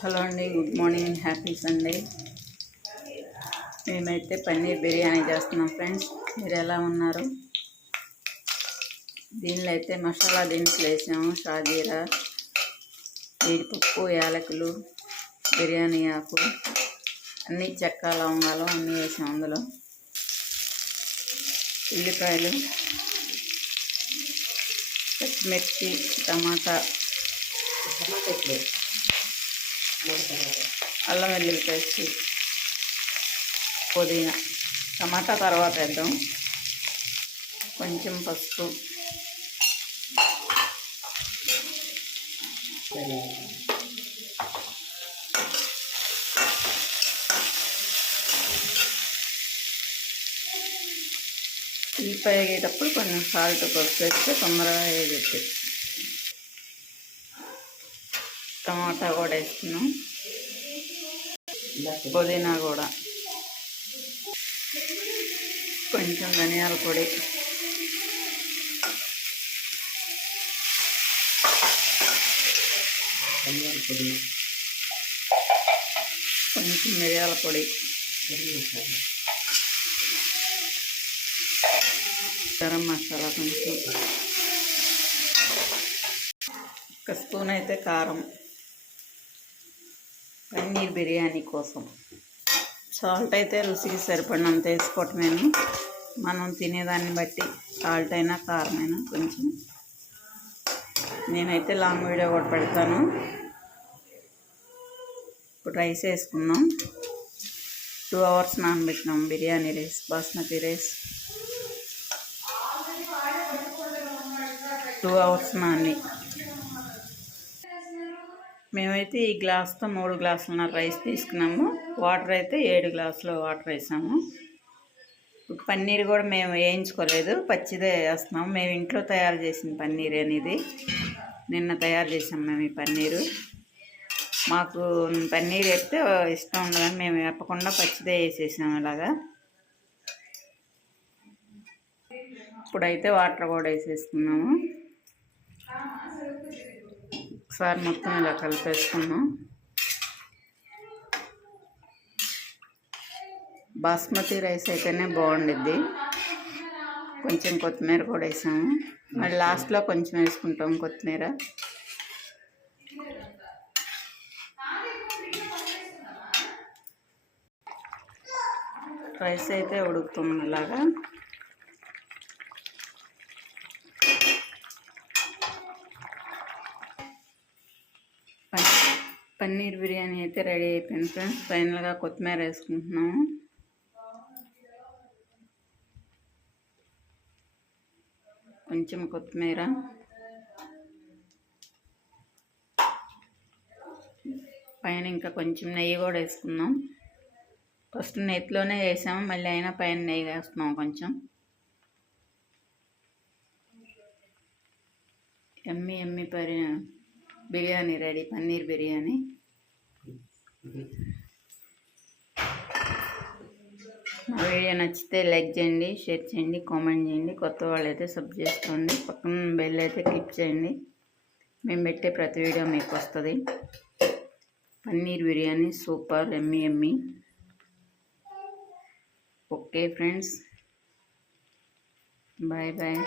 Hello అండి good morning happy Sunday. మేమైతే పన్నీర్ బిర్యానీ చేస్తున్నాం ఫ్రెండ్స్. మీరు ఎలా ఉన్నారు? దీనిలో అయితే మసాలా దినుసులు వేసాము షాజీరా జీడిపప్పు యాలకులు బిర్యానీ ఆకు అన్నీ చెక్క లవంగాలు అన్నీ వేసాము అందులో. ఉల్లిపాయలు పచ్చిమిర్చి టమాటా అల్లం వెల్లుల్లి పేస్ట్ పుదీనా టమాటా తర్వాత వేద్దాం. కొంచెం పసుపు. ఉల్లిపాయ అయ్యేటప్పుడు కొంచెం సాల్ట్ పసుపు వేస్తే తొందరగా వేయచ్చు టమాటా కూడా వేస్తున్నాం పుదీనా కూడా. కొంచెం ధనియాల పొడి. కొంచెం మిరియాల పొడి. గరం మసాలా కొంచెం. ఒక స్పూన్ అయితే కారం. పన్నీర్ బిర్యానీ కోసం. సాల్ట్ అయితే రుచికి సరిపడినంత వేసుకోవటమేను. మనం తినేదాన్ని బట్టి సాల్ట్ అయినా కారమైనా కొంచెం. నేనైతే లాంగ్ వీడియో కూడా పెడతాను. ఇప్పుడు రైస్ వేసుకుందాం. Two hours నానబెట్టినాం. Biryani rice basmati rice. Two hours Nani. మేమైతే ఈ గ్లాస్తో మూడు గ్లాసుల రైస్ తీసుకున్నాము. వాటర్ అయితే ఏడు గ్లాసులు వాటర్ వేసాము. పన్నీర్ కూడా మేము వేయించుకోలేదు. పచ్చిదే వేస్తున్నాము. మేము ఇంట్లో తయారు చేసిన పన్నీర్ అనేది నిన్న తయారు చేసాం మేము ఈ పన్నీరు. మాకు పన్నీర్ వేస్తే ఇష్టం ఉండదని మేము చెప్పకుండా పచ్చిదే వేసేసాము ఇలాగా. ఇప్పుడైతే వాటర్ కూడా వేసేసుకున్నాము ఒకసారి మొత్తం ఇలా కలిపేసుకున్నాం బాస్మతి రైస్ అయితేనే బాగుండిద్ది. కొంచెం కొత్తిమీర కూడా వేసాము. మళ్ళీ లాస్ట్లో కొంచెం వేసుకుంటాం కొత్తిమీర. రైస్ అయితే ఉడుకుతుంది ఇలాగా పన్నీర్ బిర్యానీ అయితే రెడీ అయిపోయింది ఫ్రెండ్స్. ఫైనల్గా కొత్తిమీర వేసుకుంటున్నాము. కొంచెం కొత్తిమీర. పైన ఇంకా కొంచెం నెయ్యి కూడా వేసుకుందాం. ఫస్ట్ నెయ్యిలోనే వేసాము మళ్ళీ అయినా పైన నెయ్యి వేస్తున్నాం కొంచెం. ఎమ్మి ఎమ్మి పరి బిర్యానీ రెడీ పన్నీర్ బిర్యానీ. మా వీడియో నచ్చితే లైక్ చేయండి షేర్ చేయండి కామెంట్ చేయండి. కొత్త వాళ్ళు అయితే సబ్ చేసుకోండి. పక్కన బెల్ అయితే క్లిక్ చేయండి. మేము పెట్టే ప్రతి వీడియో మీకు వస్తుంది. Paneer biryani super yummy yummy. Okay friends. Bye bye.